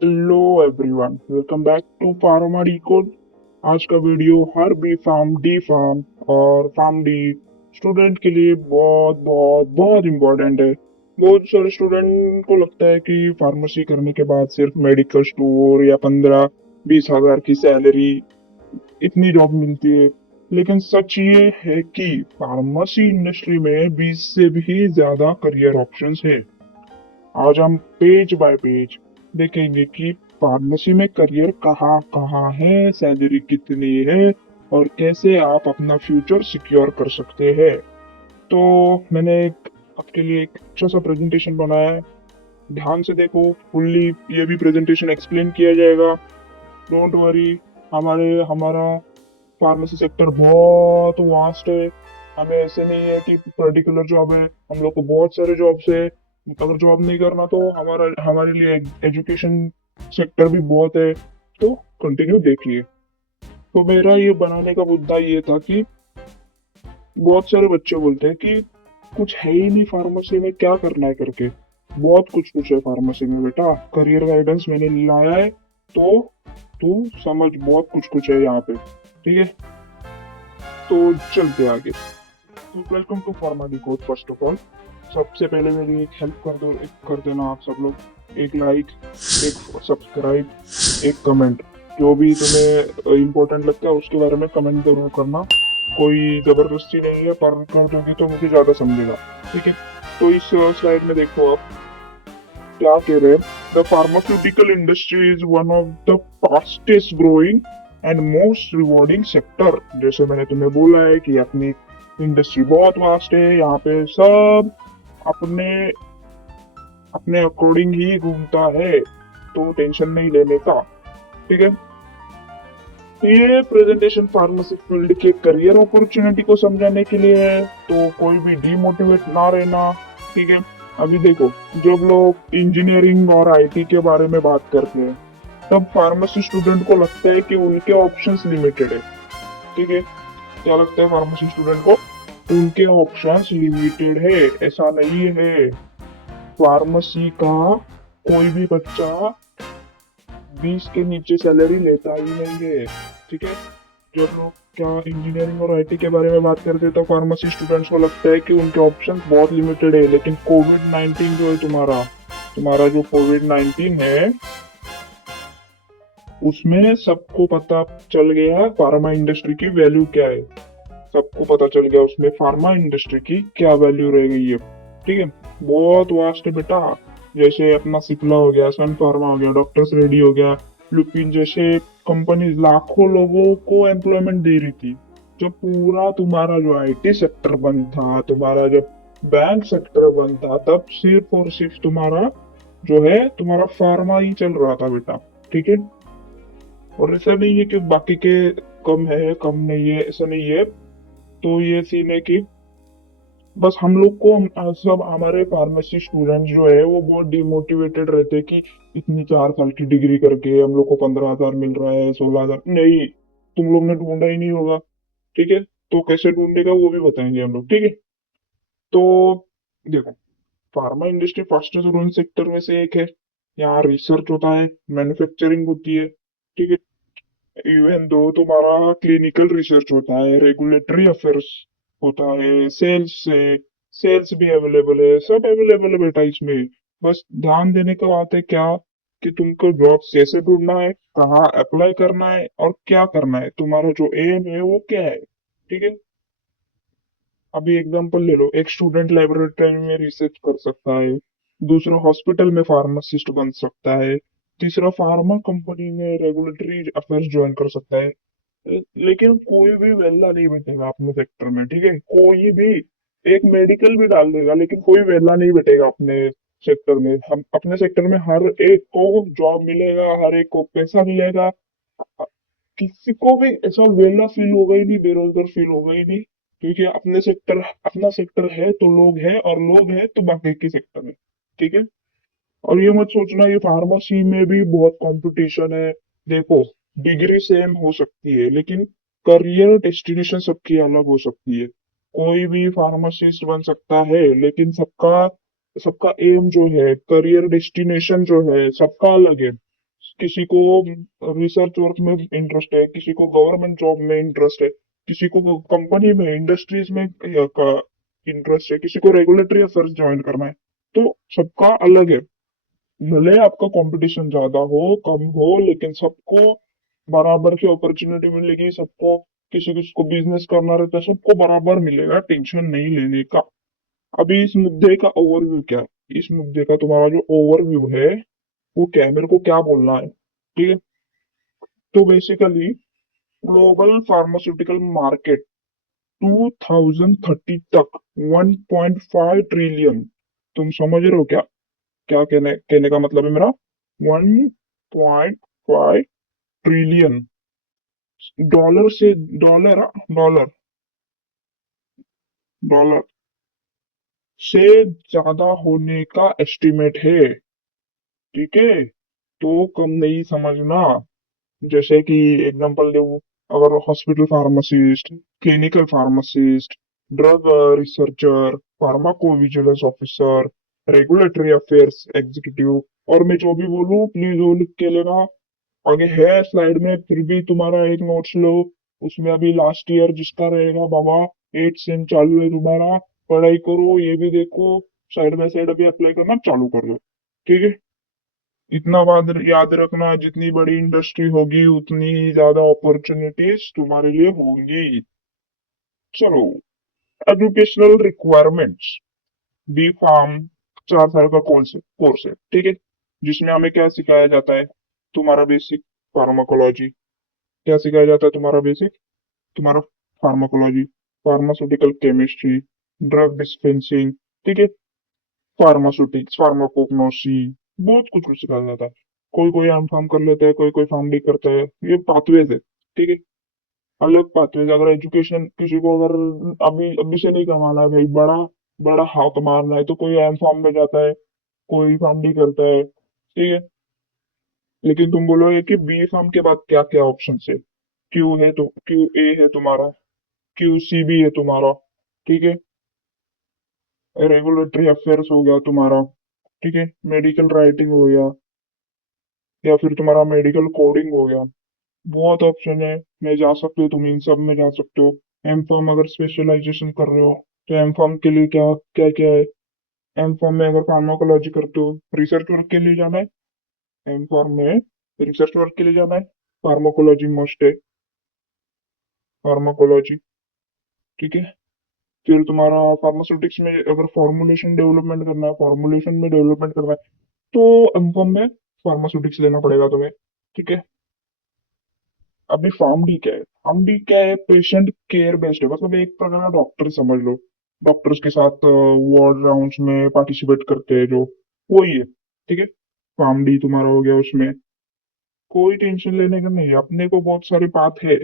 Hello everyone, welcome back to Pharma Decode. आज का video हर बी फार्म डी फार्म और फार्म डी स्टूडेंट के लिए बहुत बहुत बहुत इम्पोर्टेंट है। बहुत सारे स्टूडेंट को लगता है कि फार्मेसी करने के बाद सिर्फ मेडिकल स्टोर या 15-20 हजार की सैलरी, इतनी जॉब मिलती है। लेकिन सच ये है कि फार्मेसी इंडस्ट्री में 20 से भी ज्यादा करियर ऑप्शंस है। आज हम पेज बाय पेज देखेंगे कि फार्मेसी में करियर कहाँ कहाँ है, सैलरी कितनी है और कैसे आप अपना फ्यूचर सिक्योर कर सकते हैं। तो मैंने आपके लिए एक अच्छा सा प्रेजेंटेशन बनाया है। ध्यान से देखो, फुल्ली ये भी प्रेजेंटेशन एक्सप्लेन किया जाएगा। Don't worry. हमारा फार्मेसी सेक्टर बहुत वास्ट है। हमें ऐसे नहीं है कि पर्टिकुलर जॉब है, हम लोग को बहुत सारे जॉब्स है। अगर जॉब नहीं करना तो हमारे लिए एजुकेशन सेक्टर भी बहुत है। तो कंटिन्यू देखिए। तो मेरा ये बनाने का मुद्दा ये था कि बहुत सारे बच्चे बोलते हैं कि कुछ है ही नहीं फार्मेसी में, क्या करना है करके। बहुत कुछ कुछ है फार्मेसी में बेटा, करियर गाइडेंस मैंने लाया है। तो तू समझ, बहुत कुछ कुछ है यहाँ पे। ठीक है, तो चलते आगे। तो welcome to Pharma Decode. First of all, सबसे पहले मेरी एक हेल्प कर देना आप सब लोग। एक लाइक, एक सब्सक्राइब, एक कमेंट, जो भी तुम्हें इम्पोर्टेंट लगता है उसके बारे में कमेंट जरूर करना। कोई जबरदस्ती नहीं है, पर कर दोगे तो मुझे ज्यादा समझेगा। ठीक है, तो इस स्लाइड में देखो आप क्या कह रहे हैं। The pharmaceutical industry is one of the fastest growing and most rewarding sector. जैसे मैंने तुम्हें बोला है कि अपनी इंडस्ट्री बहुत वास्ट है, यहाँ पे सब अपने अपने अकॉर्डिंग ही घूमता है, तो टेंशन नहीं लेने का। ठीक है, ये प्रेजेंटेशन फार्मेसी फील्ड के करियर अपॉर्चुनिटी को समझाने के लिए है, तो कोई भी डीमोटिवेट ना रहना। ठीक है, अभी देखो, जब लोग इंजीनियरिंग और आईटी के बारे में बात करते हैं तब फार्मेसी स्टूडेंट को लगता है कि उनके ऑप्शंस लिमिटेड है। ठीक है, क्या लगता है फार्मेसी स्टूडेंट को? उनके ऑप्शंस लिमिटेड है। ऐसा नहीं है। फार्मेसी का कोई भी बच्चा 20 के नीचे सैलरी लेता ही नहीं है। ठीक है, जब लोग क्या इंजीनियरिंग और आईटी के बारे में बात करते हैं तो फार्मेसी स्टूडेंट्स को लगता है कि उनके ऑप्शंस बहुत लिमिटेड है। लेकिन कोविड 19 जो है, तुम्हारा तुम्हारा जो कोविड 19 है, उसमें सबको पता चल गया फार्मा इंडस्ट्री की वैल्यू क्या है। सबको पता चल गया उसमें फार्मा इंडस्ट्री की क्या वैल्यू रह गई है। ठीक है, बहुत वास्ट है बेटा। जैसे अपना सिप्ला हो गया, सन फार्मा हो गया, डॉक्टर्स रेडी हो गया, लुपिन जैसे कंपनीज लाखों लोगों को एम्प्लॉयमेंट दे रही थी। जब पूरा तुम्हारा जो आईटी सेक्टर बंद था, तुम्हारा जब बैंक सेक्टर बंद था, तब सिर्फ और सिर्फ तुम्हारा जो है, तुम्हारा फार्मा ही चल रहा था बेटा। ठीक है, और ऐसा नहीं है कि बाकी के कम है, कम नहीं है, ऐसा नहीं है। तो ये सीन है कि बस हम लोग को सब हमारे फार्मेसी स्टूडेंट जो है वो बहुत डिमोटिवेटेड रहते हैं कि इतनी 4 साल की डिग्री करके हम लोग को 15 हजार मिल रहा है, 16 हजार नहीं। तुम लोग ने ढूंढा ही नहीं होगा। ठीक है, तो कैसे ढूंढेगा वो भी बताएंगे हम लोग। ठीक है, तो देखो, pharma industry fastest growing sector में से एक है। यहाँ रिसर्च होता है, मैन्युफैक्चरिंग होती है। ठीक है, इवन दो तुम्हारा क्लिनिकल रिसर्च होता है, रेगुलेटरी अफेयर्स होता है, सेल्स भी अवेलेबल है, सब अवेलेबल है बेटा इसमें। बस ध्यान देने का बात है क्या, कि तुमको जॉब कैसे ढूंढना है, कहाँ अप्लाई करना है और क्या करना है, तुम्हारा जो एम है वो क्या है। ठीक है, अभी एग्जांपल ले लो, एक स्टूडेंट लेबोरेटरी में रिसर्च कर सकता है, दूसरा हॉस्पिटल में फार्मासिस्ट बन सकता है, तीसरा फार्मा कंपनी में रेगुलेटरी अफेयर्स ज्वाइन कर सकता है। लेकिन कोई भी वेला नहीं बैठेगा अपने सेक्टर में। ठीक है, कोई भी एक मेडिकल भी डाल देगा लेकिन कोई वेला नहीं बैठेगा अपने सेक्टर में। हम अपने सेक्टर में हर एक को जॉब मिलेगा, हर एक को पैसा मिलेगा। किसी को भी ऐसा वेला फील होगा ही नहीं, बेरोजगार फील होगा ही नहीं। क्योंकि अपना सेक्टर है तो लोग है, और लोग है तो बाकी के सेक्टर है। ठीक है, और ये मत सोचना ये फार्मेसी में भी बहुत कंपटीशन है। देखो, डिग्री सेम हो सकती है लेकिन करियर डेस्टिनेशन सबकी अलग हो सकती है। कोई भी फार्मासिस्ट बन सकता है लेकिन सबका सबका एम जो है, करियर डेस्टिनेशन जो है, सबका अलग है। किसी को रिसर्च वर्क में इंटरेस्ट है, किसी को गवर्नमेंट जॉब में इंटरेस्ट है, किसी को कंपनी में इंडस्ट्रीज में इंटरेस्ट है, किसी को रेगुलेटरी अफेयर्स ज्वाइन करना है। तो सबका अलग है। भले आपका कंपटीशन ज्यादा हो कम हो, लेकिन सबको बराबर की अपॉर्चुनिटी मिलेगी। सबको, किसी किसी को बिजनेस करना रहता है, सबको बराबर मिलेगा, टेंशन नहीं लेने का। अभी इस मुद्दे का ओवरव्यू क्या है, इस मुद्दे का तुम्हारा जो ओवरव्यू है वो क्या है, मेरे को क्या बोलना है, ठीक है। तो बेसिकली ग्लोबल फार्मास्यूटिकल मार्केट 2030 तक 1.5 ट्रिलियन। तुम समझ रहे हो क्या, क्या कहने कहने का मतलब है मेरा? 1.5 ट्रिलियन डॉलर से, डॉलर, डॉलर, डॉलर से ज्यादा होने का एस्टिमेट है, ठीक है। तो कम नहीं समझना। जैसे कि एग्जांपल दो, अगर hospital pharmacist, clinical pharmacist, drug researcher, pharmacovigilance officer, regulatory affairs executive, और मैं जो भी बोलूँ प्लीज वो लिख के लेना। आगे है स्लाइड में, फिर भी तुम्हारा एक नोट्स लो। उसमें अभी लास्ट ईयर जिसका रहेगा बाबा, 8 सेम चालू है तुम्हारा, पढ़ाई करो, ये भी देखो, साइड बाय साइड अभी अप्लाई करना चालू कर दो, ठीक है। इतना बात याद रखना, जितनी बड़ी इंडस्ट्री होगी उतनी ही ज्यादा अपॉर्चुनिटीज तुम्हारे लिए होंगी। चलो, एजुकेशनल रिक्वायरमेंट्स। बी फार्म 4 साल का कोर्स है, ठीक है। जिसमें हमें क्या सिखाया जाता है? तुम्हारा बेसिक फार्माकोलॉजी। क्या सिखाया जाता है तुम्हारा बेसिक? तुम्हारा pharmacology, pharmaceutical chemistry, drug dispensing, ठीक है, फार्मास्यूटिक्स, फार्माकोग्नोसी, बहुत कुछ सिखाया जाता है। कोई कोई एम फार्म कर लेता है, कोई कोई फार्म डी करता है, ये पाथवेज है, ठीक है। अलग पाथवेज। अगर एजुकेशन किसी को अगर अभी अभी से नहीं कमाना है भाई, बड़ा बड़ा हाथ मारना है, तो कोई एम फार्म में जाता है, कोई फार्म डी करता है, ठीक है। लेकिन तुम बोलोगे कि बी फार्म के बाद क्या क्या ऑप्शन है? क्यू है, तो क्यू ए है तुम्हारा, क्यू सी बी है तुम्हारा, ठीक है। रेगुलेटरी अफेयर्स हो गया तुम्हारा, ठीक है। मेडिकल राइटिंग हो गया, या फिर तुम्हारा मेडिकल कोडिंग हो गया। बहुत ऑप्शन है, मैं जा सकते हो, तुम इन सब में जा सकते हो। एम फॉर्म अगर स्पेशलाइजेशन कर रहे हो, तो एम फॉर्म के लिए क्या क्या क्या है? एम फॉर्म में अगर फार्माकोलॉजी करते हो, रिसर्च वर्क के लिए जाना है। एम फॉर्म में रिसर्च वर्क के लिए जाना है, फार्माकोलॉजी मस्ट है, फार्माकोलॉजी, ठीक है। फिर तुम्हारा फार्मास्यूटिक्स में अगर फॉर्मुलेशन डेवलपमेंट करना है, फॉर्मुलेशन में डेवलपमेंट करना है, तो एम फॉर्म में फार्मास्यूटिक्स लेना पड़ेगा तुम्हें, ठीक है। अभी फार्म डी क्या है? फार्म डी क्या है? पेशेंट केयर बेस्ड है, मतलब एक प्रकार का डॉक्टर समझ लो। डॉक्टर्स के साथ वार्ड राउंड्स में पार्टिसिपेट करते हैं जो, वही है, ठीक है। फार्म डी तुम्हारा हो गया। उसमें कोई टेंशन लेने का नहीं है, अपने को बहुत सारे पाथ है।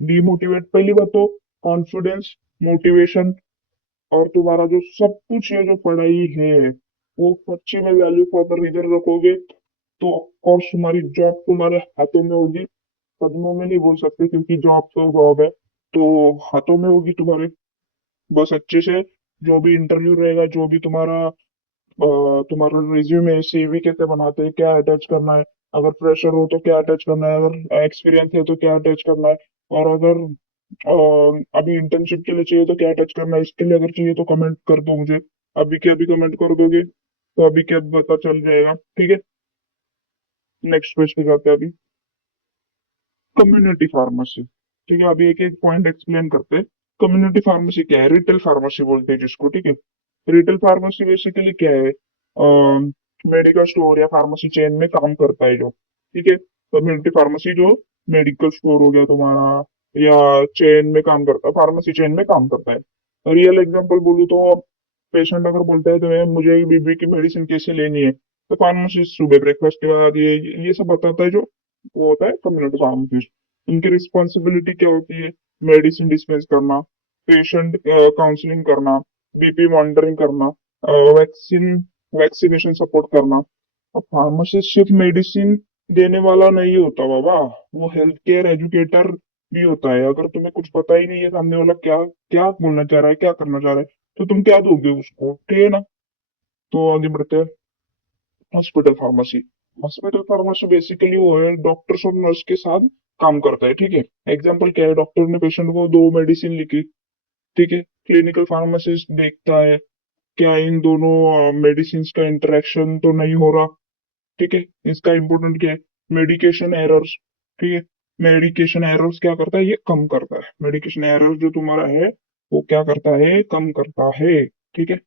डीमोटिवेट, पहली बात तो कॉन्फिडेंस, मोटिवेशन, और तुम्हारा जो सब कुछ है, जो पढ़ाई है, वो सच्ची में वैल्यू फॉर इधर रखोगे, तो ऑफकोर्स तुम्हारी जॉब तुम्हारे हाथों में होगी। कदमों में नहीं बोल सकते, क्योंकि जॉब तो जॉब है, तो हाथों में होगी तुम्हारे। बस अच्छे से जो भी इंटरव्यू रहेगा, जो भी तुम्हारा तुम्हारा रिज्यूमे सीवी कैसे बनाते हैं, क्या अटैच करना है, अगर फ्रेशर हो तो क्या अटैच करना है, अगर एक्सपीरियंस है तो क्या अटैच करना है, और अगर अभी इंटर्नशिप के लिए चाहिए तो क्या अटैच करना है, इसके लिए अगर चाहिए तो कमेंट कर दो मुझे। अभी के अभी कमेंट कर दोगे तो अभी क्या पता चल जाएगा, ठीक है। नेक्स्ट पेज पे जाते हैं अभी। कम्युनिटी फार्मेसी, ठीक है। अभी एक एक पॉइंट एक्सप्लेन करते हैं। कम्युनिटी फार्मेसी क्या है? रिटेल फार्मेसी बोलते हैं जिसको, ठीक है। रिटेल फार्मेसी बेसिकली क्या है? मेडिकल स्टोर या फार्मेसी चेन में काम करता है जो, ठीक है। कम्युनिटी फार्मेसी जो मेडिकल स्टोर हो गया तुम्हारा, या चेन में काम करता है, फार्मेसी चेन में काम करता है। रियल एग्जांपल बोलूँ तो, पेशेंट अगर बोलता है तो मुझे बीबी की मेडिसिन कैसे लेनी है, तो फार्मासिस्ट सुबह ब्रेकफास्ट के बाद ये सब बताता है जो, वो होता है कम्युनिटी फार्मासिस्ट। इनकी रिस्पॉन्सिबिलिटी क्या होती है? मेडिसिन डिस्पेंस करना, पेशेंट काउंसलिंग करना, बीपी मॉनिटरिंग करना, वैक्सीन वैक्सीनेशन सपोर्ट करना। अब फार्मासिस्ट सिर्फ मेडिसिन देने वाला नहीं होता बाबा, वो हेल्थ केयर एजुकेटर भी होता है। अगर तुम्हें कुछ पता ही नहीं है सामने वाला क्या क्या बोलना चाह रहा है, क्या करना चाह रहा है, तो तुम क्या दोगे उसको, ठीक है ना। तो आगे बढ़ते हैं। Hospital pharmacy, hospital pharmacy basically वो है, डॉक्टर्स और नर्स के साथ काम करता है, ठीक है। एग्जाम्पल क्या है, डॉक्टर ने पेशेंट को दो मेडिसिन लिखी, ठीक है, क्लिनिकल फार्मासिस्ट देखता है क्या इन दोनों मेडिसिन का इंटरेक्शन तो नहीं हो रहा, ठीक है। इसका इंपॉर्टेंट क्या है, मेडिकेशन एरर्स, ठीक है। मेडिकेशन एरर्स क्या करता है, ये कम करता है, मेडिकेशन एरर्स जो तुम्हारा है वो क्या करता है, कम करता है, ठीक है।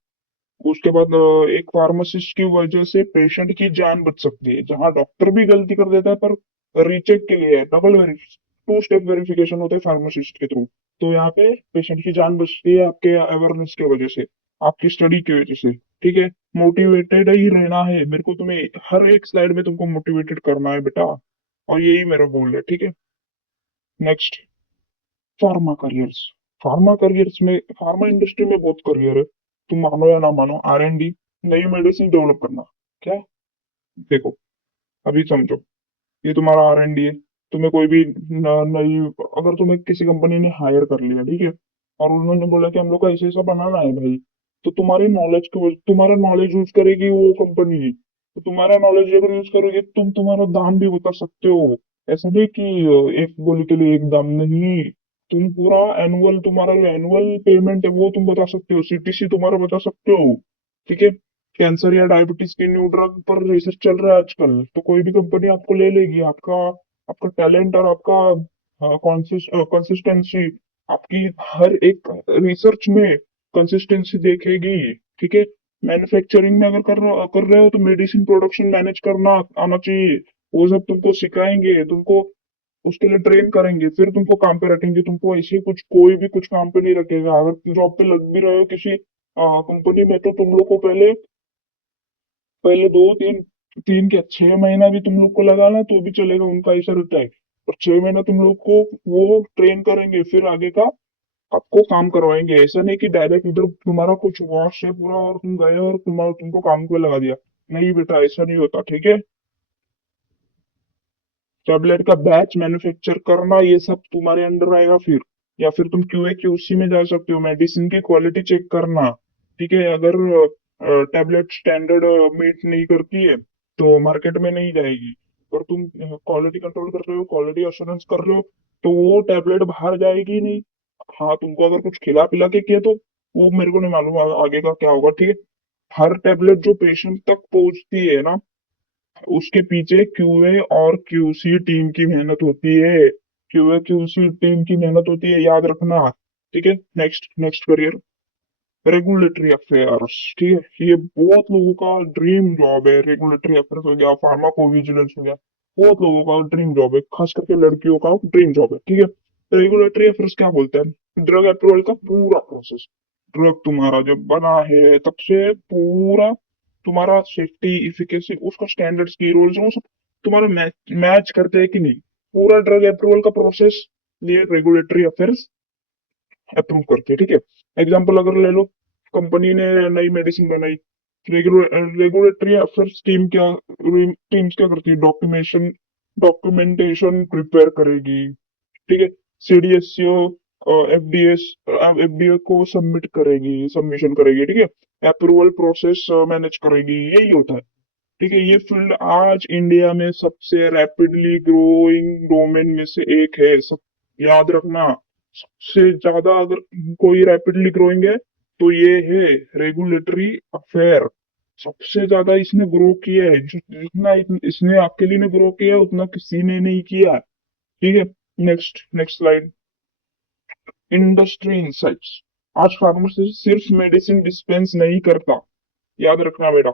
उसके बाद एक फार्मासिस्ट की वजह से पेशेंट की जान बच सकती है, जहां डॉक्टर भी गलती कर देता है पर रीचेक के लिए डबल टू स्टेप वेरिफिकेशन होता है फार्मासिस्ट के थ्रू। तो यहाँ पे पेशेंट की जान बचती है आपके अवेयरनेस की वजह से, आपकी स्टडी की वजह से, ठीक है। मोटिवेटेड ही रहना है मेरे को, तुम्हें हर एक स्लाइड में तुमको मोटिवेटेड करना है बेटा, और यही मेरा गोल है, ठीक है। Next, pharma careers. Pharma careers में, फार्मा इंडस्ट्री में बहुत करियर है, तुम मानो या ना मानो। R&D, नई मेडिसिन डेवलप करना। क्या, देखो, अभी समझो, ये तुम्हारा R&D है। तुम्हें कोई भी नई, अगर तुम्हें किसी कंपनी ने हायर कर लिया, ठीक है, और उन्होंने बोला कि हम लोग को ऐसे ऐसा बनाना है भाई, तो तुम्हारे नॉलेज को, तुम्हारा नॉलेज यूज करेगी वो कंपनी, तो तुम्हारा नॉलेज अगर यूज करोगे तुम तुम्हारा दाम भी बता सकते हो। ऐसा नहीं कि एक गोली के लिए एक दाम नहीं, तुम पूरा एनुअल, तुम्हारा जो एनुअल पेमेंट है वो तुम बता सकते हो, CTC तुम्हारा बता सकते हो, ठीक है। कैंसर या डायबिटीज के न्यू ड्रग पर रिसर्च चल रहा है आजकल, तो कोई भी कंपनी आपको ले लेगी, आपका आपका टैलेंट और आपका कंसिस्टेंसी, आपकी हर एक रिसर्च में कंसिस्टेंसी देखेगी, ठीक है। मैन्युफैक्चरिंग में अगर कर रहे हो तो मेडिसिन प्रोडक्शन मैनेज करना आना चाहिए, वो सब तुमको सिखाएंगे, तुमको उसके लिए ट्रेन करेंगे, फिर तुमको काम पे रखेंगे। तुमको ऐसे ही कुछ, कोई भी कुछ काम पे नहीं रखेगा। अगर जॉब पे लग भी रहे हो किसी कंपनी में, तो तुम लोग को पहले पहले दो तीन, 3 क्या 6 महीना भी तुम लोग को लगाना तो भी चलेगा, उनका ऐसा रहता है। और 6 महीना तुम लोग को वो ट्रेन करेंगे, फिर आगे का आपको काम करवाएंगे। ऐसा नहीं कि डायरेक्ट इधर तुम्हारा कुछ वॉश है पूरा और तुम गए और तुम्हारा तुमको काम पे लगा दिया। नहीं बेटा, ऐसा नहीं होता, ठीक है। टैबलेट का बैच मैन्युफैक्चर करना, ये सब तुम्हारे अंडर आएगा फिर। या फिर तुम QA QC में जा सकते हो, मेडिसिन की क्वालिटी चेक करना, ठीक है। अगर टैबलेट स्टैंडर्ड मीट नहीं करती है तो मार्केट में नहीं जाएगी। और तुम क्वालिटी कंट्रोल कर रहे हो, क्वालिटी अश्योरेंस कर रहे हो, तो वो टैबलेट बाहर जाएगी नहीं। हाँ, तुमको अगर कुछ खिला पिला के किया तो वो मेरे को नहीं मालूम आगे का क्या होगा, ठीक है। हर टैबलेट जो पेशेंट तक पहुंचती है ना, उसके पीछे QA और QC टीम की मेहनत होती है। QA QC टीम की मेहनत होती है, याद रखना, ठीक है। Next, next career, regulatory affairs, ठीक है। ये बहुत लोगों का ड्रीम जॉब है, रेगुलेटरी अफेयर्स हो गया, फार्माको विजिलेंस हो गया, बहुत लोगों का ड्रीम जॉब है, खास करके लड़कियों का ड्रीम जॉब है, ठीक है। रेगुलेटरी अफेयर्स क्या बोलते हैं, ड्रग अप्रूवल का पूरा प्रोसेस, ड्रग तुम्हारा जब बना है तब से पूरा तुम्हारा सेफ्टी इफिकेसी उसका स्टैंडर्ड्स की रूल्स वो सब तुम्हारा मैच करते हैं कि नहीं, पूरा ड्रग अप्रूवल का प्रोसेस ये रेगुलेटरी अफेयर्स अप्रूव करती है, ठीक है। एग्जाम्पल अगर ले लो, कंपनी ने नई मेडिसिन बनाई, रेगुलेटरी अफेयर्स टीम्स क्या करती है, डॉक्यूमेंटेशन प्रिपेयर करेगी, ठीक है। CDSCO FDA को सबमिट करेगी, सबमिशन करेगी, ठीक है। अप्रूवल प्रोसेस मैनेज करेगी, यही होता है, ठीक है। ये फील्ड आज इंडिया में सबसे रैपिडली ग्रोइंग डोमेन में से एक है, सब याद रखना। सबसे ज्यादा अगर कोई रैपिडली ग्रोइंग है तो ये है रेगुलेटरी अफेयर। सबसे ज्यादा इसने ग्रो किया है, जितना इसने आपके लिए ग्रो किया है उतना किसी ने नहीं किया, ठीक है। Next, next slide, industry insights. आज फार्मासिस्ट सिर्फ मेडिसिन डिस्पेंस नहीं करता, याद रखना बेटा।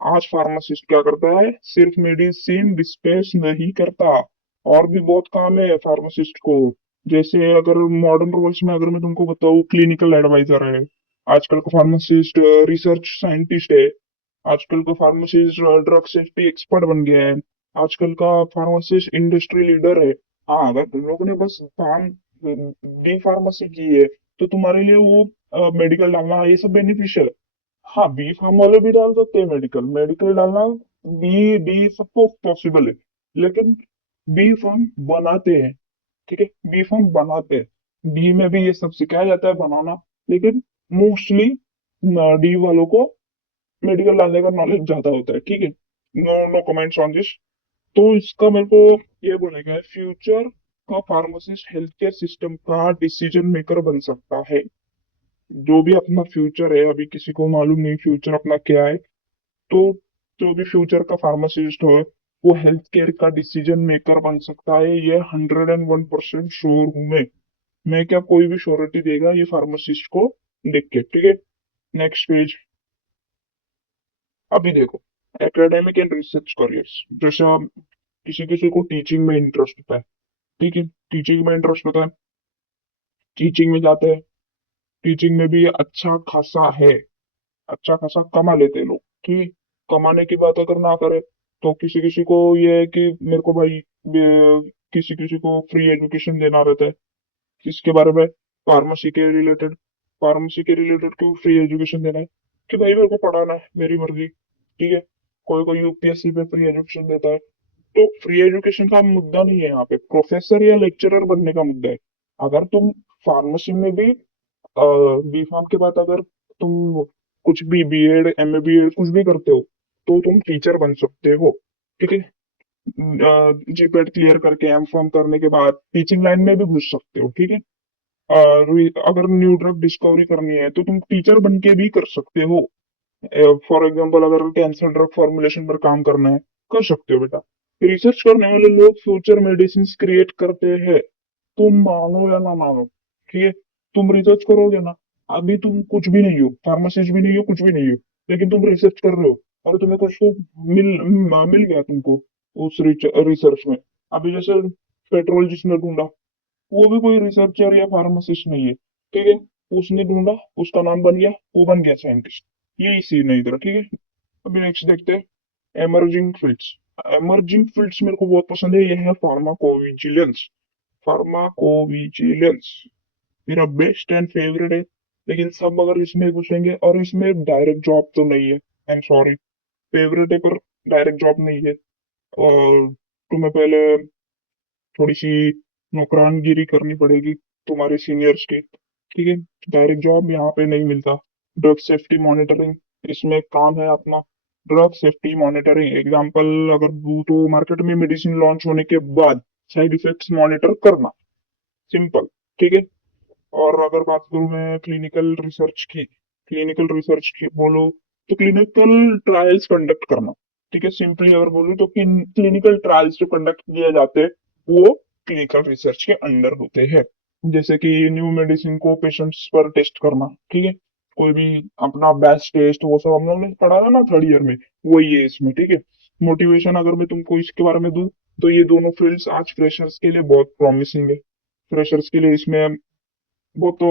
आज फार्मासिस्ट क्या करता है, सिर्फ मेडिसिन डिस्पेंस नहीं करता, और भी बहुत काम है फार्मासिस्ट को। जैसे अगर मॉडर्न रोल्स में अगर मैं तुमको बताऊँ, क्लिनिकल एडवाइजर है, आजकल का फार्मासिस्ट रिसर्च साइंटिस्ट है, आजकल का फार्मासिस्ट ड्रग सेफ्टी एक्सपर्ट बन गया है, आजकल का फार्मासिस्ट इंडस्ट्री लीडर है। हाँ, अगर तुम लोगों ने बस फार्म डी फार्मेसी की है तो तुम्हारे लिए वो मेडिकल डालना ये सब बेनिफिशियल है। हाँ, बी फार्म वाले भी डाल सकते हैं मेडिकल, मेडिकल डालना बी डी सबको पॉसिबल है, लेकिन बी फार्म बनाते हैं, ठीक है, बी फार्म बनाते हैं, बी में भी ये सब सिखाया जाता है बनाना, लेकिन मोस्टली डी वालों को मेडिकल डालने का नॉलेज ज्यादा होता है, ठीक है। No no comments on this. तो इसका मेरे को ये बोलेगा, फ्यूचर का फार्मासिस्ट हेल्थ केयर सिस्टम का डिसीजन मेकर बन सकता है। जो भी अपना फ्यूचर है, अभी किसी को मालूम नहीं फ्यूचर अपना क्या है, तो जो भी फ्यूचर का फार्मासिस्ट हो, वो हेल्थ केयर का डिसीजन मेकर बन सकता है। ये 101% श्योर हूं मैं क्या, कोई भी श्योरिटी देगा ये फार्मासिस्ट को देख के, ठीक है। Next page. अभी देखो, एकेडमिक एंड रिसर्च करियर्स। जैसे हम, किसी किसी को टीचिंग में इंटरेस्ट होता है, ठीक है, टीचिंग में इंटरेस्ट होता है, टीचिंग में जाते हैं। टीचिंग में भी अच्छा खासा है, अच्छा खासा कमा लेते हैं लोग, ठीक है। कमाने की बात अगर ना करे, तो किसी किसी को ये है कि मेरे को भाई किसी किसी को फ्री एजुकेशन देना रहता है। किसके बारे में? फार्मेसी के रिलेटेड। फार्मेसी के रिलेटेड क्यों फ्री एजुकेशन देना है? कि भाई मेरे को पढ़ाना है, मेरी मर्जी, ठीक है। कोई कोई यूपीएससी पे फ्री एजुकेशन देता है। तो फ्री एजुकेशन का मुद्दा नहीं है यहाँ पे, प्रोफेसर या लेक्चरर बनने का मुद्दा है। अगर तुम फार्मेसी में भी बी फार्म के बाद अगर तुम कुछ भी बीएड एमए बीएड कुछ भी करते हो, तो तुम टीचर बन सकते हो, ठीक है। जीपेट क्लियर करके एम फार्म करने के बाद टीचिंग लाइन में भी घुस सकते हो, ठीक है। अगर न्यू ड्रग डिस्कवरी करनी है तो तुम टीचर बन के भी कर सकते हो। फॉर एग्जाम्पल, अगर कैंसर ड्रग फॉर्मुलेशन पर काम करना है, कर सकते हो बेटा। रिसर्च करने वाले लोग फ्यूचर मेडिसिन क्रिएट करते हैं, तुम मानो या ना मानो, ठीक है। तुम रिसर्च करोगे ना, अभी तुम कुछ भी नहीं हो, फार्मासिस्ट भी नहीं हो, कुछ भी नहीं हो, लेकिन तुम रिसर्च कर रहे हो, और तुम्हें कुछ तो मिल गया तुमको उस रिसर्च में। अभी जैसे पेट्रोल जिसने ढूंढा, वो भी कोई रिसर्चर या फार्मासिस्ट नहीं है, ठीक है। उसने ढूंढा, उसका नाम बन गया, वो बन गया साइंटिस्ट। यही सीन है इधर, ठीक है। अभी नेक्स्ट देखते हैं, एमर्जिंग फील्ड्स। एमर्जिंग फील्ड्स मेरे को बहुत पसंद है, ये है फार्माकोविजिलेंस। फार्माकोविजिलेंस मेरा बेस्ट एंड फेवरेट है। लेकिन सब अगर इसमें घुसेंगे, और इसमें डायरेक्ट जॉब तो नहीं है, आई एम सॉरी, फेवरेट है पर डायरेक्ट जॉब नहीं है। और तुम्हें पहले थोड़ी सी नौकरानगिरी करनी पड़ेगी तुम्हारे सीनियर्स की, ठीक है। डायरेक्ट जॉब यहाँ पे नहीं मिलता। ड्रग सेफ्टी मॉनिटरिंग, इसमें काम है अपना। ड्रग सेफ्टी मॉनिटरिंग एग्जांपल अगर दूं तो मार्केट में मेडिसिन लॉन्च होने के बाद साइड इफेक्ट्स मॉनिटर करना, सिंपल, ठीक है। और अगर बात करूं मैं क्लिनिकल रिसर्च की बोलो, तो क्लिनिकल ट्रायल्स कंडक्ट करना, ठीक है। सिंपली अगर बोलूं तो क्लिनिकल ट्रायल्स जो कंडक्ट किए जाते हैं, वो क्लिनिकल रिसर्च के अंडर होते हैं। जैसे कि न्यू मेडिसिन को पेशेंट्स पर टेस्ट करना, ठीक है। कोई भी अपना बैच टेस्ट, वो सब हम लोगों ने पढ़ा था ना थर्ड ईयर में, वही है इसमें, ठीक है। मोटिवेशन अगर मैं तुमको इसके बारे में दूं, तो ये दोनों फील्ड्स आज फ्रेशर्स के लिए बहुत प्रॉमिसिंग है। फ्रेशर्स के लिए इसमें बहुत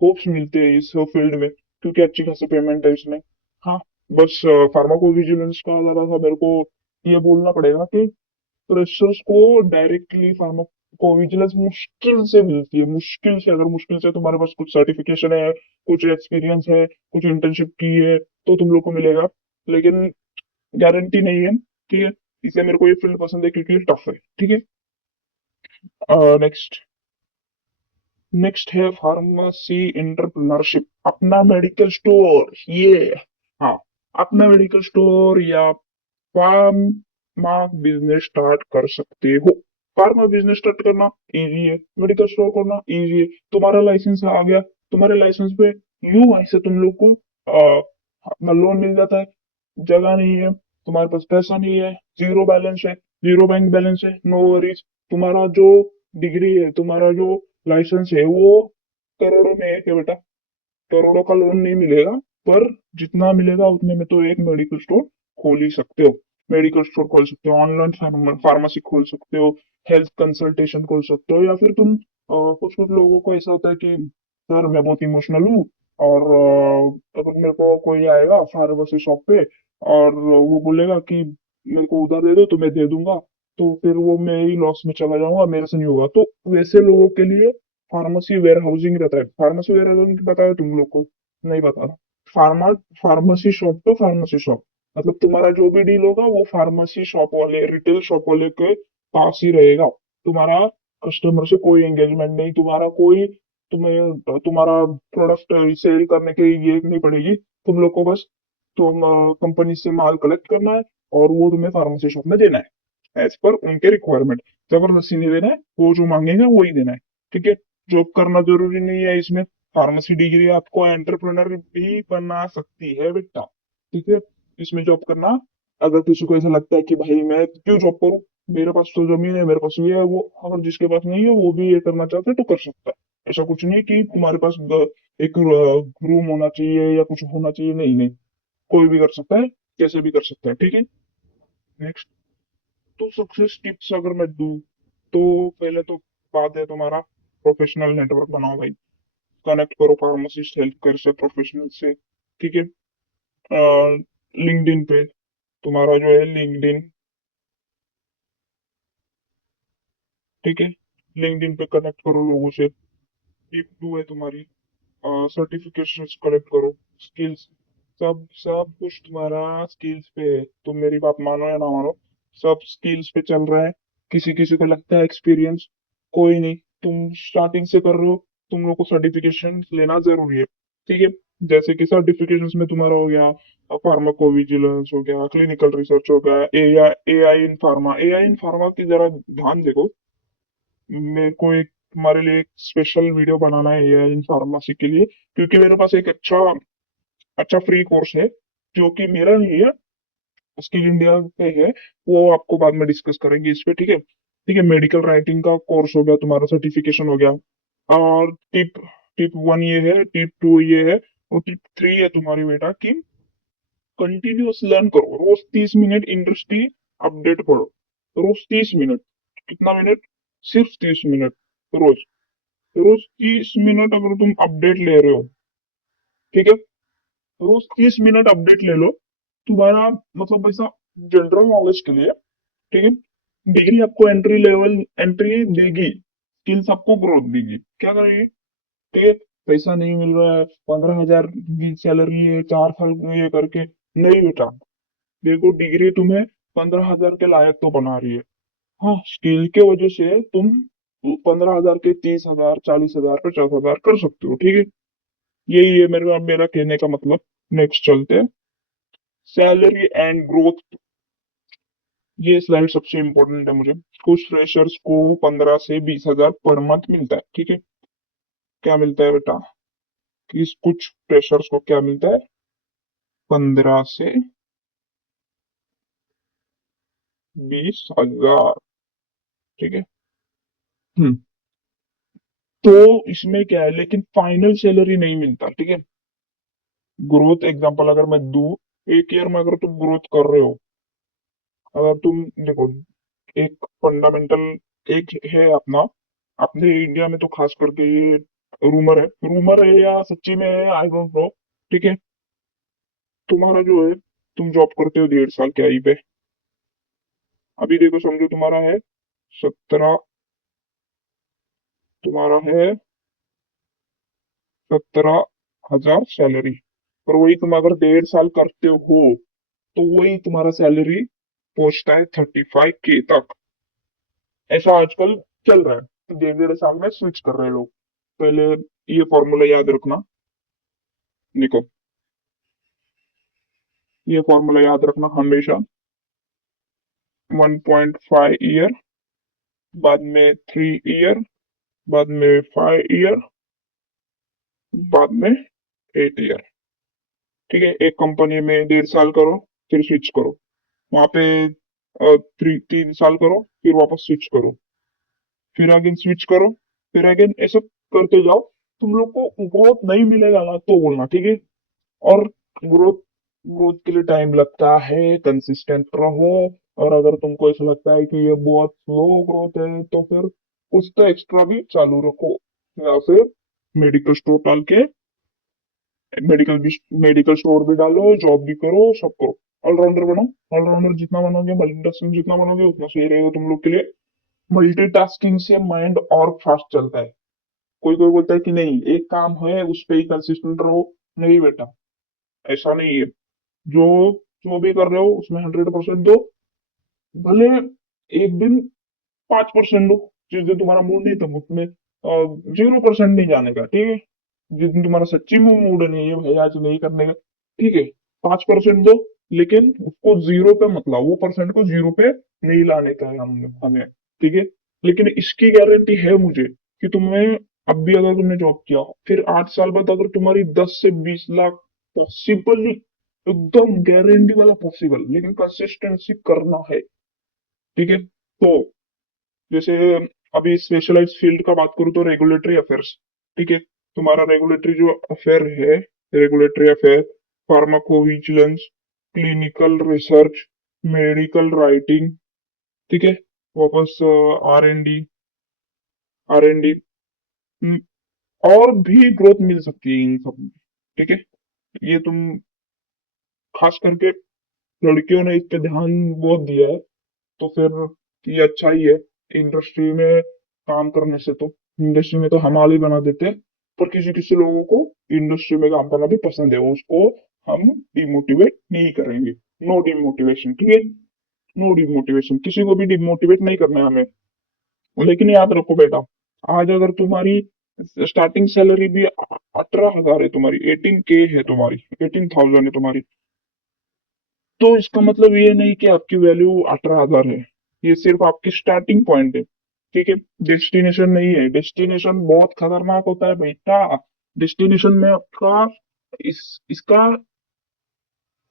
होप्स मिलते हैं इस फील्ड में, क्योंकि अच्छी खासी पेमेंट है इसमें। हाँ, बस फार्माकोविजिलेंस का ज्यादा सा मेरे को ये बोलना पड़ेगा कि फ्रेशर्स को डायरेक्टली फार्माकोविजिलेंस मुश्किल से मिलती है, मुश्किल से। अगर मुश्किल से तुम्हारे पास कुछ सर्टिफिकेशन है, कुछ एक्सपीरियंस है, कुछ इंटर्नशिप की है, तो तुम लोग को मिलेगा, लेकिन गारंटी नहीं है, ठीक है। इसलिए मेरे को ये फील्ड पसंद है, क्योंकि ये टफ है, ठीक है। नेक्स्ट नेक्स्ट है फार्मेसी एंटरप्रेन्योरशिप, अपना मेडिकल स्टोर, ये, हाँ, अपना मेडिकल स्टोर या फार्मा बिजनेस स्टार्ट कर सकते हो। फार्मा बिजनेस स्टार्ट करना इजी है, मेडिकल स्टोर करना इजी है। तुम्हारा लाइसेंस आ गया, तुम्हारे लाइसेंस पे यूं ऐसे तुम लोग को अपना लोन मिल जाता है। जगह नहीं है, तुम्हारे पास पैसा नहीं है, जीरो बैलेंस है, जीरो बैंक बैलेंस है, नो वरीज। तुम्हारा जो डिग्री है, तुम्हारा जो लाइसेंस है, वो करोड़ों में है क्या बेटा? करोड़ों का लोन नहीं मिलेगा, पर जितना मिलेगा उतने में तो एक मेडिकल स्टोर खोल ही सकते हो। मेडिकल स्टोर खोल सकते हो, ऑनलाइन फार्मेसी खोल सकते हो, हेल्थ कंसल्टेशन खोल सकते हो, या फिर तुम कुछ कुछ लोगों को ऐसा होता है कि सर मैं बहुत इमोशनल हूँ, और अगर मेरे को कोई आएगा फार्मेसी शॉप पे और वो बोलेगा कि मेरे को उधार दे दो, तो मैं दे दूंगा, तो फिर वो मैं ही लॉस में चला जाऊंगा, मेरे से नहीं होगा। तो वैसे लोगों के लिए फार्मेसी वेयर हाउसिंग रहता है। फार्मेसी वेयर हाउसिंग पता है तुम लोग को? नहीं पता? फार्मा फार्मेसी शॉप तो फार्मेसी शॉप, मतलब तुम्हारा जो भी डील होगा वो फार्मेसी शॉप वाले, रिटेल शॉप वाले के पास ही रहेगा। तुम्हारा कस्टमर से कोई एंगेजमेंट नहीं, तुम्हारा कोई, तुम्हें तुम्हारा प्रोडक्ट सेल करने की ये नहीं पड़ेगी। तुम लोग को बस तुम कंपनी से माल कलेक्ट करना है, और वो तुम्हें फार्मेसी शॉप में देना है एज पर उनके रिक्वायरमेंट। जबरदस्ती नहीं देना है, वो जो मांगेंगे वही देना है। ठीक है। जॉब करना जरूरी नहीं है इसमें। फार्मेसी डिग्री आपको एंटरप्रेनर भी बना सकती है बेटा। ठीक है। इसमें जॉब करना, अगर किसी को ऐसा लगता है कि भाई मैं क्यों जॉब करूं, मेरे पास तो जमीन है, मेरे पास ये है वो, अगर जिसके पास नहीं है वो भी ये करना चाहता है तो कर सकता है। ऐसा कुछ नहीं है कि तुम्हारे पास एक रूम होना चाहिए या कुछ होना चाहिए, नहीं नहीं, कोई भी कर सकता है, कैसे भी कर सकता है। ठीक है। नेक्स्ट, तो सक्सेस टिप्स अगर मैं दूं तो पहले तो बात है तुम्हारा प्रोफेशनल नेटवर्क बनाओ भाई। कनेक्ट करो फार्मासिस्ट, हेल्थ केयर से, प्रोफेशनल से। ठीक है। लिंक्डइन पे तुम्हारा जो है लिंक्डइन, ठीक है, लिंक्डइन पे कनेक्ट करो लोगों से। टिप टू है तुम्हारी सर्टिफिकेशंस कलेक्ट करो। स्किल्स, सब सब कुछ तुम्हारा स्किल्स पे है। तुम मेरी बात मानो या ना मानो, सब स्किल्स पे चल रहा है। किसी किसी को लगता है एक्सपीरियंस, कोई नहीं, तुम स्टार्टिंग से कर रहे हो, तुम लोग को सर्टिफिकेशन लेना जरूरी है। ठीक है। जैसे कि सर्टिफिकेशंस में तुम्हारा हो गया फार्माकोविजिलेंस, हो गया क्लिनिकल रिसर्च, हो गया एआई इन फार्मा। एआई इन फार्मा की जरा ध्यान देखो, मेरे को एक तुम्हारे लिए एक स्पेशल वीडियो बनाना है एआई इन फार्मेसी के लिए, क्योंकि मेरे पास एक अच्छा अच्छा फ्री कोर्स है जो कि मेरा नहीं है, स्किल इंडिया पे है। वो आपको बाद में डिस्कस करेंगे इस पे। ठीक है। ठीक है। मेडिकल राइटिंग का कोर्स हो गया, तुम्हारा सर्टिफिकेशन हो गया। और टिप टिप वन ये है, टिप टू ये है, और टिप थ्री है तुम्हारी बेटा कि कंटिन्यूस लर्न करो। रोज 30 मिनट इंडस्ट्री अपडेट पढ़ो। रोज 30 मिनट। कितना मिनट? सिर्फ 30 मिनट रोज। रोज 30 मिनट अगर तुम अपडेट ले रहे हो, ठीक है, रोज 30 मिनट अपडेट ले लो, तुम्हारा मतलब ऐसा जनरल नॉलेज के लिए। ठीक है। डिग्री आपको एंट्री लेवल एंट्री देगी, स्किल्स आपको ग्रोथ देगी। क्या करेगी? ठीक है। पैसा नहीं मिल रहा है, 15,000 की सैलरी है, 4 साल ये करके, नहीं बेटा, देखो डिग्री तुम्हें 15,000 के लायक तो बना रही है। हाँ, स्किल के वजह से तुम 15,000 के 30,000, 40,000, 50,000 कर सकते हो। ठीक है। यही है मेरा मेरा कहने का मतलब। नेक्स्ट चलते हैं, सैलरी एंड ग्रोथ। ये स्लाइड सबसे इम्पोर्टेंट है मुझे। कुछ फ्रेशर्स को 15 से 20 हजार पर मंथ मिलता है। ठीक है। क्या मिलता है बेटा? किस कुछ फ्रेशर्स को क्या मिलता है? 15 से 20 हजार। ठीक है। हम्म। तो इसमें क्या है, लेकिन फाइनल सैलरी नहीं मिलता। ठीक है। ग्रोथ एग्जांपल अगर मैं दूं, एक ईयर में अगर तुम ग्रोथ कर रहे हो, अगर तुम देखो, एक फंडामेंटल एक है अपना, अपने इंडिया में तो खास करके ये रूमर है या सच्ची में है, आई डोंट नो। ठीक है। तुम्हारा जो है, तुम जॉब करते हो 1.5 साल की आई पे, अभी देखो समझो तुम्हारा है 17, तुम्हारा है 17 हजार सैलरी। और वही तुम अगर 1.5 साल करते हो तो वही तुम्हारा सैलरी पहुंचता है 35K तक। ऐसा आजकल चल रहा है, तो 1.5 साल में स्विच कर रहे हैं लोग। पहले ये फॉर्मूला याद रखना। देखो, ये फॉर्मूला याद रखना हमेशा। 1.5 ईयर, बाद में 3 ईयर, बाद में 5 ईयर, बाद में 8 ईयर। ठीक है। एक कंपनी में 1.5 साल करो, फिर स्विच करो। वहां पे 3 साल करो, फिर वापस स्विच करो, फिर अगेन स्विच करो, फिर अगेन, ऐसे करते जाओ। तुम लोग को ग्रोथ नहीं मिलेगा ना तो बोलना। ठीक है। और ग्रोथ ग्रोथ के लिए टाइम लगता है, कंसिस्टेंट रहो। और अगर तुमको ऐसा लगता है कि ये बहुत स्लो ग्रोथ है तो फिर कुछ तो एक्स्ट्रा भी चालू रखो, या फिर मेडिकल स्टोर डाल के, मेडिकल भी, मेडिकल स्टोर भी डालो, जॉब भी करो, सब करो। ऑलराउंडर बनो। ऑलराउंडर जितना बनोगे, मल्टीटास्किंग जितना बनोगे, उतना सही रहेगा तुम लोग के लिए। मल्टीटास्किंग से माइंड और फास्ट चलता है। कोई कोई बोलता है कि नहीं, एक काम है उस पर ही कंसिस्टेंट रहो। नहीं बेटा, ऐसा नहीं है। जो जो भी कर रहे हो उसमें 100% दो। भले एक दिन 5% दो, जिस दिन तुम्हारा मूड नहीं तब उसमें 0% नहीं जाने का। ठीक है। जिस दिन तुम्हारा सच्ची में मूड नहीं है भाई आज नहीं करने का, ठीक है, 5% दो। लेकिन उसको जीरो पे मत लाओ, वो परसेंट को जीरो पे नहीं लाने का है हमें। ठीक है। लेकिन इसकी गारंटी है मुझे कि तुम्हें, अब भी अगर तुमने जॉब किया फिर 8 साल बाद अगर तुम्हारी 10 से 20 लाख पॉसिबल, एकदम गारंटी वाला पॉसिबल, लेकिन कंसिस्टेंसी करना है। ठीक है। तो जैसे अभी स्पेशलाइज फील्ड का बात करूँ तो रेगुलेटरी अफेयर्स। ठीक है। तुम्हारा रेगुलेटरी जो अफेयर है, regulatory affair, pharmacovigilance, clinical research, medical writing. ठीक है। वापस आर एन डी और भी ग्रोथ मिल सकती है इन सब में। ठीक है। ये तुम खास करके लड़कियों ने इस पे ध्यान बहुत दिया है, तो फिर ये अच्छा ही है। इंडस्ट्री में काम करने से तो, इंडस्ट्री में तो हम आली बना देते हैं, पर किसी किसी लोगों को इंडस्ट्री में काम करना भी पसंद है, उसको हम डिमोटिवेट नहीं करेंगे। No demotivation. ठीक है। नो डिमोटिवेशन, किसी को भी डिमोटिवेट नहीं करना है हमें। लेकिन याद रखो बेटा, आज अगर तुम्हारी स्टार्टिंग सैलरी भी 18 हजार है, तुम्हारी 18K है, तुम्हारी 18,000 है तुम्हारी, तो इसका मतलब ये नहीं कि आपकी वैल्यू 18 हजार है। ये सिर्फ आपकी स्टार्टिंग पॉइंट है। ठीक है। डेस्टिनेशन नहीं है, डेस्टिनेशन बहुत खतरनाक होता है बेटा। डेस्टिनेशन में आपका इसका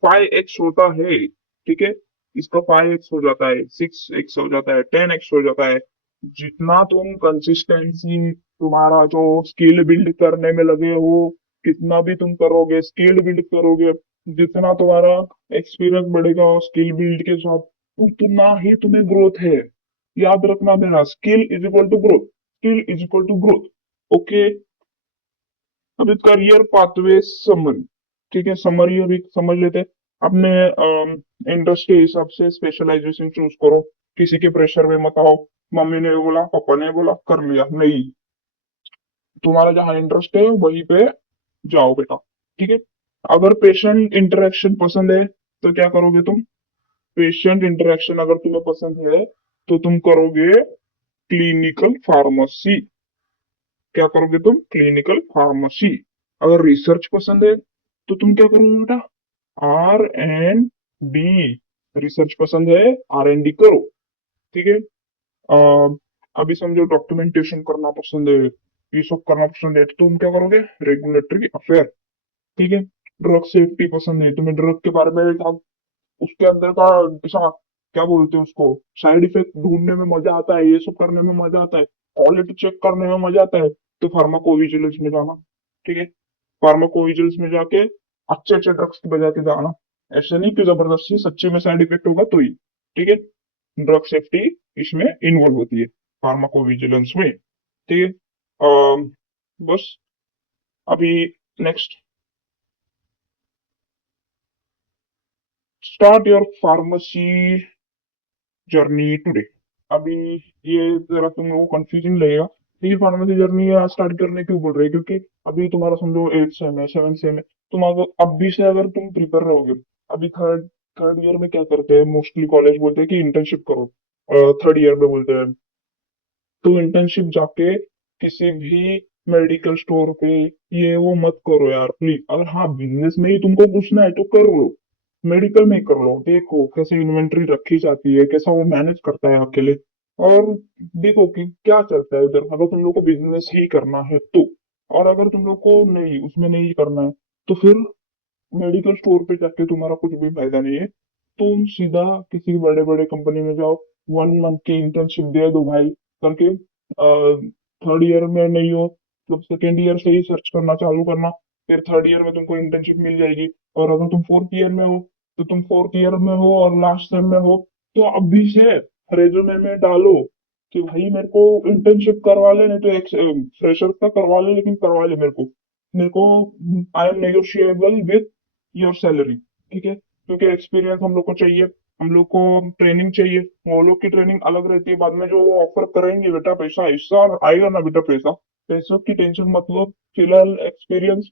5x होता है। ठीक है। इसका 5x हो जाता है, 6x हो जाता है, 10x हो जाता है। जितना तुम कंसिस्टेंसी, तुम्हारा जो स्किल बिल्ड करने में लगे हो, कितना भी तुम करोगे, स्किल बिल्ड करोगे, जितना तुम्हारा एक्सपीरियंस बढ़ेगा स्किल बिल्ड के साथ, उतना ही तुम्हें ग्रोथ है। याद रखना मेरा, skill is equal to growth, skill is equal to growth. Okay. अभी करियर पाथवे समरी। ठीक है, समरी अभी समझ लेते हैं। अपने इंटरेस्ट के हिसाब से स्पेशलाइजेशन चूज करो, किसी के प्रेशर में मत आओ। मम्मी ने बोला, पापा ने बोला, कर लिया नहीं। तुम्हारा जहाँ इंटरेस्ट है वहीं पे जाओ बेटा। ठीक है। अगर पेशेंट इंटरेक्शन पसंद है तो क्या करोगे तुम? पेशेंट इंटरेक्शन अगर तुम्हें पसंद है तो तुम करोगे क्लिनिकल फार्मेसी। क्या करोगे तुम? Clinical pharmacy. अगर रिसर्च पसंद है तो तुम क्या करोगे बेटा? R&D। रिसर्च पसंद है, R&D करो। ठीक है। अ, अभी समझो डॉक्यूमेंटेशन करना पसंद है, ये सब करना पसंद है, तो तुम क्या करोगे? Regulatory affair. ठीक है। ड्रग सेफ्टी पसंद है, तुम्हें ड्रग के बारे में उसके अंदर का ऐसा, क्या बोलते हैं उसको, साइड इफेक्ट ढूंढने में मजा आता है, ये सब करने में मजा आता है, क्वालिटी चेक करने में मजा आता है, तो फार्माकोविजिलेंस में जाना। ठीक है। फार्माकोविजिलेंस में जाके अच्छे अच्छे ड्रग्स की बजा के जाना। ऐसे नहीं कि जबरदस्ती, सच्चे में साइड इफेक्ट होगा तो ही। ठीक है। ड्रग सेफ्टी इसमें इन्वॉल्व होती है, फार्माकोविजिलेंस में। ठीक है। बस अभी next, start your pharmacy journey today. अभी ये जरा तुम लोगों को कंफ्यूजन लगेगा, ये फार्मेसी जर्नी स्टार्ट करने क्यों बोल रहे हैं, क्योंकि अभी तुम्हारा समझो 8 सेम है, 7 सेम है। तुम अगर अब भी से अगर तुम प्रिपेयर रहोगे, अभी थर्ड थर्ड ईयर में क्या करते हैं, मोस्टली कॉलेज बोलते हैं कि इंटर्नशिप करो, थर्ड ईयर में बोलते हैं। तो इंटर्नशिप जाके किसी भी मेडिकल स्टोर पे ये वो मत करो यार प्लीज। अगर हाँ बिजनेस में ही तुमको घुसना है तो कर लो, मेडिकल में कर लो, देखो कैसे इन्वेंट्री रखी जाती है, कैसा वो मैनेज करता है अकेले, और देखो कि क्या चलता है उधर, अगर तुम लोग को बिजनेस ही करना है तो। और अगर तुम लोग को नहीं, उसमें नहीं करना है, तो फिर मेडिकल स्टोर पे जाके तुम्हारा कुछ भी फायदा नहीं है। तुम सीधा किसी बड़े बड़े कंपनी में जाओ, 1 मंथ की इंटर्नशिप दे दो भाई करके। थर्ड ईयर में नहीं हो तो सेकेंड ईयर से ही सर्च करना चालू करना, फिर थर्ड ईयर में तुमको इंटर्नशिप मिल जाएगी। और अगर तुम फोर्थ ईयर में हो तो तुम फोर्थ ईयर में हो और लास्ट सेम में हो, तो अभी से रेज्यूमे में डालो कि भाई मेरे को इंटर्नशिप करवा ले, नहीं तो एक फ्रेशर का करवा ले, लेकिन करवा ले मेरे को I am negotiable with your salary. ठीक है। क्योंकि एक्सपीरियंस हम लोग को चाहिए, हम लोग को ट्रेनिंग चाहिए। वो लोग की ट्रेनिंग अलग रहती है, बाद में जो वो ऑफर करेंगे बेटा, पैसा ऐसा आएगा ना बेटा, पैसा, पैसों की टेंशन मत लो। फिलहाल एक्सपीरियंस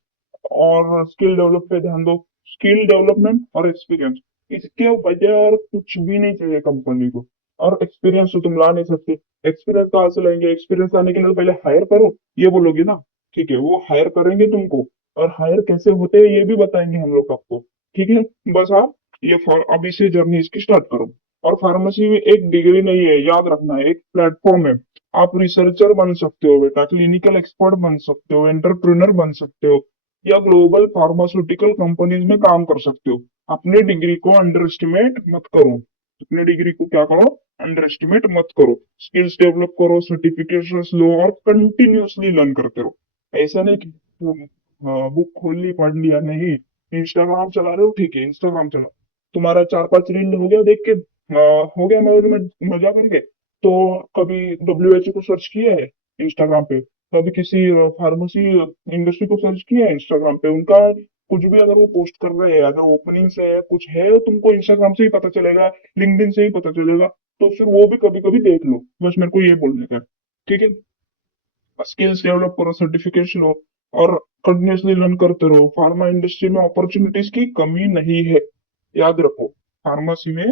और स्किल डेवलप पे ध्यान दो। स्किल डेवलपमेंट और एक्सपीरियंस, इसके बजाय और कुछ भी नहीं चाहिए कंपनी को। और एक्सपीरियंस तो तुम ला नहीं सकते, एक्सपीरियंस कहाँ से लाएंगे? एक्सपीरियंस लाने के लिए तो पहले हायर करो, ये बोलोगे ना। ठीक है, वो हायर करेंगे तुमको, और हायर कैसे होते हैं ये भी बताएंगे हम लोग आपको। ठीक है। बस आप ये अभी से जर्नी इसकी स्टार्ट करो। और फार्मेसी में एक डिग्री नहीं है, याद रखना है, एक प्लेटफॉर्म है। आप रिसर्चर बन सकते हो बेटा, क्लिनिकल एक्सपर्ट बन सकते हो, एंटरप्रेन्योर बन सकते हो, या ग्लोबल फार्मास्यूटिकल कंपनीज में काम कर सकते हो। अपने डिग्री को अंडर एस्टिमेट मत करो। अपने डिग्री को क्या करो, अंडर एस्टिमेट मत करो। स्किल्स डेवलप करो, सर्टिफिकेशन लो और कंटिन्यूअसली लर्न करते रहो। ऐसा नहीं कि बुक खोल ली पढ़ लिया, नहीं। इंस्टाग्राम चला रहे हो, ठीक है, इंस्टाग्राम चला, तुम्हारा 4-5 रील हो गया देख के, हो गया मजा करके, तो कभी डब्ल्यूएचओ को सर्च किया है इंस्टाग्राम पे, कभी किसी फार्मेसी इंडस्ट्री को सर्च किया है इंस्टाग्राम पे, उनका कुछ भी अगर वो पोस्ट कर रहे हैं, अगर ओपनिंग्स है कुछ है, तुमको इंस्टाग्राम से ही पता चलेगा, लिंक्डइन से ही पता चलेगा। तो फिर वो भी कभी कभी देख लो, बस मेरे को ये बोलने का है, ठीक है। स्किल्स डेवलप करो, सर्टिफिकेशन लो, और कंटिन्यूसली लर्न करते रहो। फार्मा इंडस्ट्री में अपॉर्चुनिटीज की कमी नहीं है, याद रखो। फार्मेसी में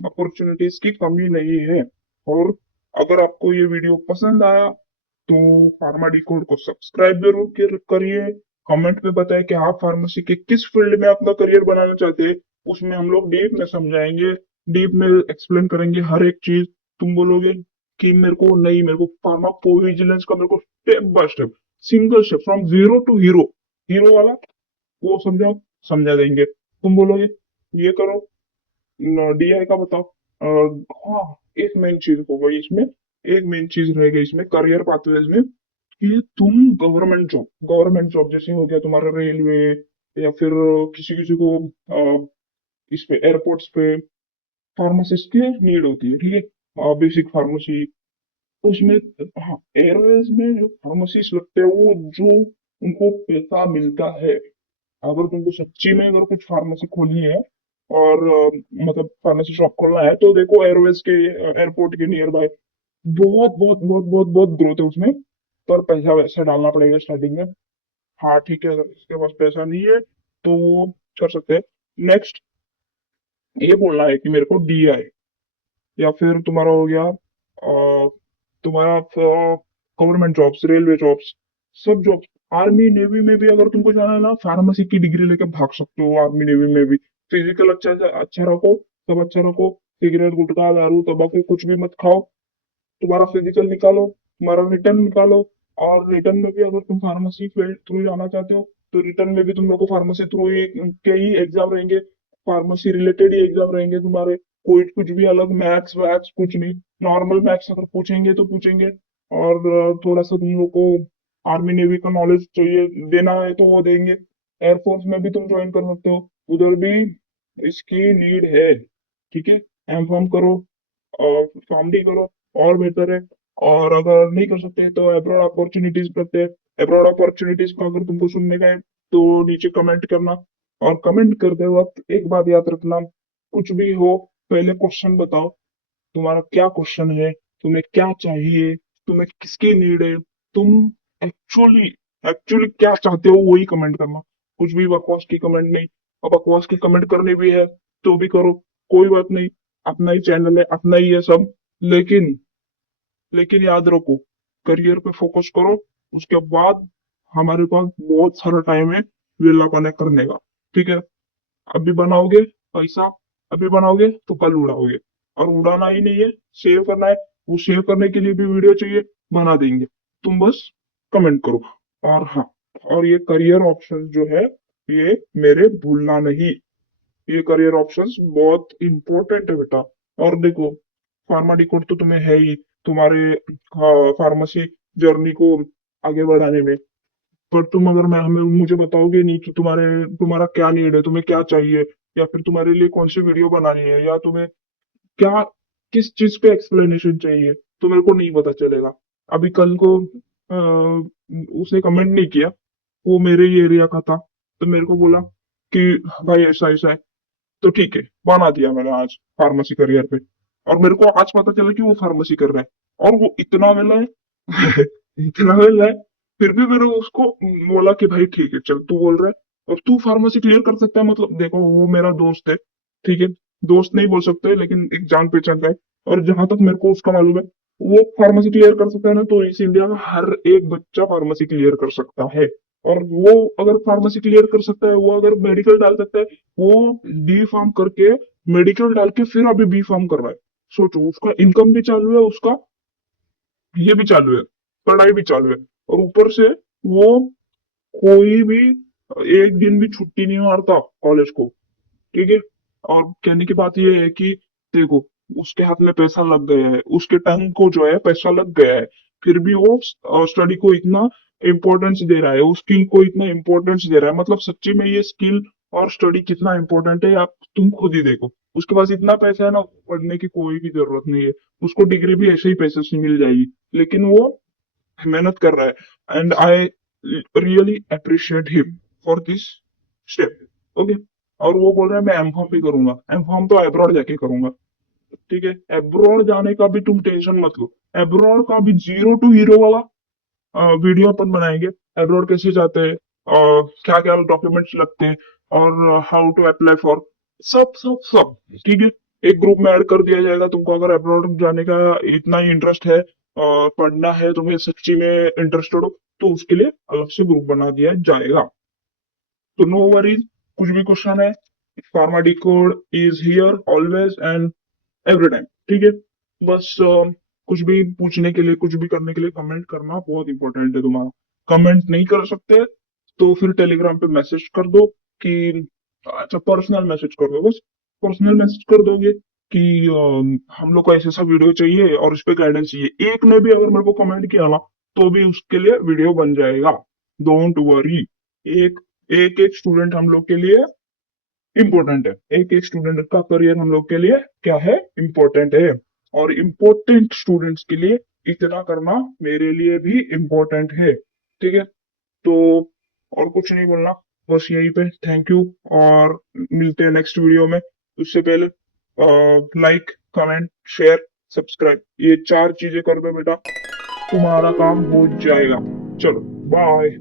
अपॉर्चुनिटीज की कमी नहीं है। और अगर आपको ये वीडियो पसंद आया तो फार्मा डिकोड को सब्सक्राइब जरूर करिए। कमेंट में बताएं कि आप फार्मेसी के किस फील्ड में अपना करियर बनाना चाहते हैं। उसमें हम लोग डीप में समझाएंगे, डीप में एक्सप्लेन करेंगे हर एक चीज। तुम बोलोगे कि मेरे को नहीं, मेरे को फार्मा विजिलेंस का मेरे को step by step, single step from zero to hero, hero वाला वो समझाओ, समझा देंगे। तुम बोलोगे ये करो, डीआई का बताओ, हाँ, एक मेन चीज हो गई इसमें, एक मेन चीज रह गई इसमें करियर पाथवेज में, कि तुम गवर्नमेंट जॉब जैसे हो गया तुम्हारा रेलवे, या फिर किसी किसी को इस पे एयरपोर्ट्स पे फार्मासिस्ट की नीड होती है, ठीक है, बेसिक फार्मेसी। उसमें, हाँ, एयरवेज में जो फार्मासिस्ट लगते हैं वो जो उनको पैसा मिलता है, अगर तुमको सच्ची में अगर कुछ फार्मेसी खोलनी है और मतलब फार्मेसी शॉप खोलना है, तो देखो एयरवेज के, एयरपोर्ट के नियर बाय बहुत बहुत बहुत बहुत बहुत ग्रोथ है उसमें। पर पैसा वैसा डालना पड़ेगा स्टार्टिंग में। हाँ ठीक है, अगर इसके पास पैसा नहीं है तो वो कर सकते हैं। नेक्स्ट ये बोलना है कि मेरे को डीआई, या फिर तुम्हारा हो गया तुम्हारा गवर्नमेंट जॉब्स, रेलवे जॉब्स, सब जॉब्स, आर्मी नेवी में भी अगर तुमको जाना है ना, फार्मेसी की डिग्री लेके भाग सकते हो आर्मी नेवी में भी। फिजिकल अच्छा अच्छा रखो, सब अच्छा रखो, सिगरेट गुटखा दारू तंबाकू कुछ भी मत खाओ, तुम्हारा फिजिकल निकालो, तुम्हारा रिटर्न निकालो। और रिटर्न में भी अगर तुम फार्मेसी फील्ड थ्रू जाना चाहते हो, तो रिटर्न में भी तुम लोग को फार्मेसी थ्रू ही के ही एग्जाम रहेंगे, फार्मेसी रिलेटेड ही एग्जाम रहेंगे तुम्हारे। कोई कुछ भी अलग मैथ्स वैथ्स कुछ नहीं, नॉर्मल मैथ्स अगर पूछेंगे तो पूछेंगे। और थोड़ा सा तुम लोग को आर्मी नेवी का नॉलेज चाहिए देना है तो वो देंगे। एयरफोर्स में भी तुम ज्वाइन कर सकते हो, उधर भी इसकी नीड है, ठीक है। एम फॉर्म करो और फॉर्म डी करो, और बेहतर है। और अगर नहीं कर सकते तो अब्रॉड अपॉर्चुनिटीज करते हैं। अब्रॉड अपॉर्चुनिटीज को अगर तुमको सुनने का है तो नीचे कमेंट करना। और कमेंट करते वक्त एक बात याद रखना, कुछ भी हो पहले क्वेश्चन बताओ, तुम्हारा क्या क्वेश्चन है, तुम्हें क्या चाहिए, तुम्हें किसकी नीड है, तुम एक्चुअली एक्चुअली क्या चाहते हो वही कमेंट करना। कुछ भी बकवास की कमेंट नहीं। और बकवास की कमेंट करनी भी है तो भी करो, कोई बात नहीं, अपना ही चैनल है, अपना ही है सब। लेकिन लेकिन याद रखो, करियर पे फोकस करो। उसके बाद हमारे पास बहुत सारा टाइम है वेला कनेक्ट करने का, ठीक है। अभी बनाओगे पैसा, अभी बनाओगे तो कल उड़ाओगे। और उड़ाना ही नहीं है, सेव करना है। वो सेव करने के लिए भी वीडियो चाहिए, बना देंगे, तुम बस कमेंट करो। और हाँ, और ये करियर ऑप्शन जो है, ये मेरे भूलना नहीं, ये करियर ऑप्शंस बहुत इंपॉर्टेंट है बेटा। और देखो, फार्मा डिकोड तो तुम्हें है ही तुम्हारे फार्मेसी जर्नी को आगे बढ़ाने में। पर तुम अगर मैं हमें मुझे बताओगे नहीं कि तुम्हारा क्या नीड है, तुम्हें क्या चाहिए, या फिर तुम्हारे लिए कौन सी वीडियो बनानी है, या तुम्हें क्या, किस चीज पे एक्सप्लेनेशन चाहिए, तो मेरे को नहीं पता चलेगा। अभी कल को उसने कमेंट नहीं किया, वो मेरे ही एरिया का था, तो मेरे को बोला कि भाई ऐसा ऐसा है, तो ठीक है, बना दिया मैंने आज फार्मेसी करियर पे। और मेरे को आज पता चला कि वो फार्मेसी कर रहा है, और वो इतना वेला है इतना वेला है। फिर भी मैंने उसको बोला कि भाई ठीक है चल, तू बोल रहा है और तू फार्मेसी क्लियर कर सकता है, मतलब देखो वो मेरा दोस्त है, ठीक है। दोस्त नहीं बोल सकते लेकिन एक जान पहचान का है। और जहां तक मेरे को उसका मालूम है, वो फार्मेसी क्लियर कर सकता है ना, तो इस इंडिया का हर एक बच्चा फार्मेसी क्लियर कर सकता है। और वो अगर फार्मेसी क्लियर कर सकता है, वो अगर मेडिकल डाल सकता है, वो डी फार्म करके मेडिकल डाल के फिर अभी बी फार्म कर रहा है। सोचो, उसका इनकम भी चालू है, उसका ये भी चालू है, पढ़ाई भी चालू है, और ऊपर से वो कोई भी एक दिन भी छुट्टी नहीं मारता कॉलेज को। ठीक है। और कहने की बात ये है कि देखो, उसके हाथ में पैसा लग गया है, उसके टंग को जो है पैसा लग गया है, फिर भी वो स्टडी को इतना इम्पोर्टेंस दे रहा है, उस स्किल को इतना इम्पोर्टेंस दे रहा है। मतलब सच्ची में ये स्किल और स्टडी कितना इम्पोर्टेंट है, आप तुम खुद ही देखो। उसके पास इतना पैसा है ना, पढ़ने की कोई भी जरूरत नहीं है, उसको डिग्री भी ऐसे ही पैसे से मिल जाएगी, लेकिन वो मेहनत कर रहा है। And I really appreciate him for this step. Okay. और वो बोल रहा है मैं एम फॉर्म भी करूंगा, एम फॉर्म तो अब्रॉड जाके करूंगा। ठीक है। अब्रॉड जाने का भी तुम टेंशन मत लो, अब्रॉड का भी जीरो टू हीरो वाला वीडियो अपन बनाएंगे। अब्रॉड कैसे जाते हैं, क्या क्या डॉक्यूमेंट्स लगते हैं, और हाउ टू अप्लाई फॉर, सब सब सब। ठीक है। एक ग्रुप में ऐड कर दिया जाएगा तुमको, अगर अब्रॉड जाने का इतना ही इंटरेस्ट है, पढ़ना है तुम्हें, सच्ची में इंटरेस्टेड हो, तो उसके लिए अलग से ग्रुप बना दिया जाएगा। तो नो वरीज, कुछ भी क्वेश्चन है, pharma decode is here always and every time. ठीक है। बस कुछ भी पूछने के लिए, कुछ भी करने के लिए कमेंट करना बहुत इंपॉर्टेंट है तुम्हारा। कमेंट नहीं कर सकते तो फिर टेलीग्राम पे मैसेज कर दो कि, अच्छा पर्सनल मैसेज कर दो, बस पर्सनल मैसेज कर दोगे कि हम लोग को ऐसा ऐसा वीडियो चाहिए और इस पे गाइडेंस चाहिए। एक ने भी अगर मेरे को कमेंट किया ना, तो भी उसके लिए वीडियो बन जाएगा। Don't worry. एक एक एक स्टूडेंट हम लोग के लिए इम्पोर्टेंट है, एक एक स्टूडेंट का करियर हम लोग के लिए क्या है, इम्पोर्टेंट है। और इम्पोर्टेंट स्टूडेंट्स के लिए इतना करना मेरे लिए भी इम्पोर्टेंट है। ठीक है। तो और कुछ नहीं बोलना, बस यहीं पे थैंक यू, और मिलते हैं नेक्स्ट वीडियो में। उससे पहले लाइक, कमेंट, शेयर, सब्सक्राइब, ये चार चीजें कर दो बेटा, तुम्हारा काम हो जाएगा। चलो, बाय।